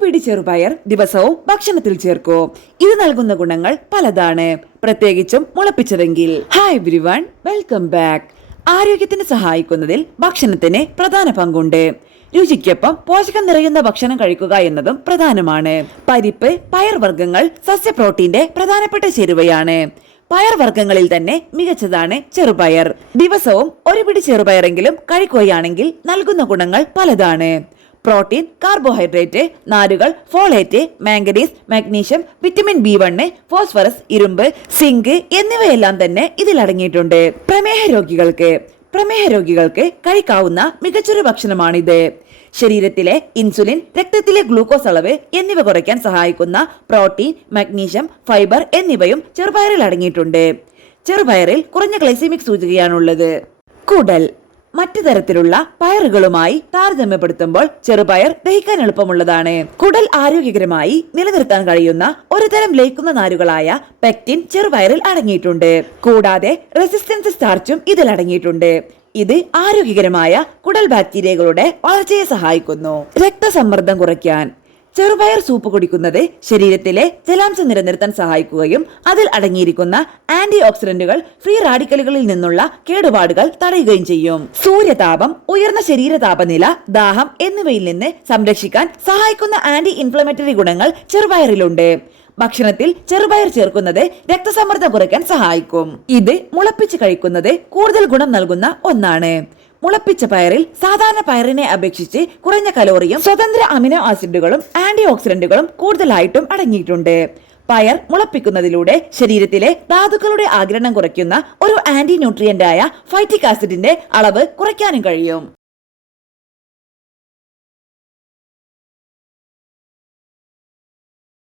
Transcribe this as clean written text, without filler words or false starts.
പിടി ചെറുപയർ ദിവസവും ഭക്ഷണത്തിൽ ചേർക്കൂ. ഇത് നൽകുന്ന ഗുണങ്ങൾ പലതാണ്, പ്രത്യേകിച്ചും മുളപ്പിച്ചതെങ്കിൽ. Hi everyone, welcome back. ആരോഗ്യത്തിന് സഹായിക്കുന്നതിൽ ഭക്ഷണത്തിന് പ്രധാന പങ്കുണ്ട്. രുചിക്കൊപ്പം പോഷകം നിറയുന്ന ഭക്ഷണം കഴിക്കുക എന്നതും പ്രധാനമാണ്. പരിപ്പ്, പയർവർഗ്ഗങ്ങൾ സസ്യ പ്രോട്ടീന്റെ പ്രധാനപ്പെട്ട ചേരുവയാണ്. പയർവർഗ്ഗങ്ങളിൽ തന്നെ മികച്ചതാണ് ചെറുപയർ. ദിവസവും ഒരു പിടി ചെറുപയറെങ്കിലും കഴിക്കുകയാണെങ്കിൽ നൽകുന്ന ഗുണങ്ങൾ പലതാണ്. പ്രോട്ടീൻ, കാർബോഹൈഡ്രേറ്റ്, നാരുകൾ, folate, manganese, magnesium, vitamin B1, phosphorus, ഇരുമ്പ്, സിങ്ക് എന്നിവയെല്ലാം തന്നെ ഇതിൽ അടങ്ങിയിട്ടുണ്ട്. പ്രമേഹ രോഗികൾക്ക് കഴിക്കാവുന്ന മികച്ചൊരു ഭക്ഷണമാണിത്. ശരീരത്തിലെ ഇൻസുലിൻ, രക്തത്തിലെ ഗ്ലൂക്കോസ് അളവ് എന്നിവ കുറയ്ക്കാൻ സഹായിക്കുന്ന പ്രോട്ടീൻ, മഗ്നീഷ്യം, ഫൈബർ എന്നിവയും ചെറുപയറിൽ അടങ്ങിയിട്ടുണ്ട്. ചെറുപയറിൽ കുറഞ്ഞ ഗ്ലൈസമിക് സൂചികയാണുള്ളത്. കുടൽ മറ്റു തരത്തിലുള്ള പയറുകളുമായി താരതമ്യപ്പെടുത്തുമ്പോൾ ചെറുപയർ ദഹിക്കാൻ എളുപ്പമുള്ളതാണ്. കുടൽ ആരോഗ്യകരമായി നിലനിർത്താൻ കഴിയുന്ന ഒരു തരം ലയിക്കുന്ന നാരുകളായ പെക്റ്റിൻ ചെറുപയറിൽ അടങ്ങിയിട്ടുണ്ട്. കൂടാതെ റെസിസ്റ്റൻസ് സ്റ്റാർച്ചും ഇതിൽ അടങ്ങിയിട്ടുണ്ട്. ഇത് ആരോഗ്യകരമായ കുടൽ ബാക്ടീരിയകളുടെ വളർച്ചയെ സഹായിക്കുന്നു. രക്തസമ്മർദ്ദം കുറയ്ക്കാൻ ചെറുപയർ സൂപ്പ് കുടിക്കുന്നത് ശരീരത്തിലെ ജലാംശം നിലനിർത്താൻ സഹായിക്കുകയും അതിൽ അടങ്ങിയിരിക്കുന്ന ആന്റി ഓക്സിഡന്റുകൾ ഫ്രീ റാഡിക്കലുകളിൽ നിന്നുള്ള കേടുപാടുകൾ തടയുകയും ചെയ്യും. സൂര്യതാപം, ഉയർന്ന ശരീര താപനില, ദാഹം എന്നിവയിൽ നിന്ന് സംരക്ഷിക്കാൻ സഹായിക്കുന്ന ആന്റി ഇൻഫ്ലമേറ്ററി ഗുണങ്ങൾ ചെറുപയറിലുണ്ട്. ഭക്ഷണത്തിൽ ചെറുപയർ ചേർക്കുന്നത് രക്തസമ്മർദ്ദം കുറയ്ക്കാൻ സഹായിക്കും. ഇത് മുളപ്പിച്ച് കഴിക്കുന്നത് കൂടുതൽ ഗുണം നൽകുന്ന ഒന്നാണ്. മുളപ്പിച്ച പയറിൽ സാധാരണ പയറിനെ അപേക്ഷിച്ച് കുറഞ്ഞ കലോറിയും സ്വതന്ത്ര അമിനോ ആസിഡുകളും ആന്റി ഓക്സിഡന്റുകളും കൂടുതലായിട്ടും അടങ്ങിയിട്ടുണ്ട്. പയർ മുളപ്പിക്കുന്നതിലൂടെ ശരീരത്തിലെ ധാതുക്കളുടെ ആഗിരണം കുറയ്ക്കുന്ന ഒരു ആന്റി ന്യൂട്രിയന്റായ ഫൈറ്റിക് ആസിഡിന്റെ അളവ് കുറയ്ക്കാനും കഴിയും.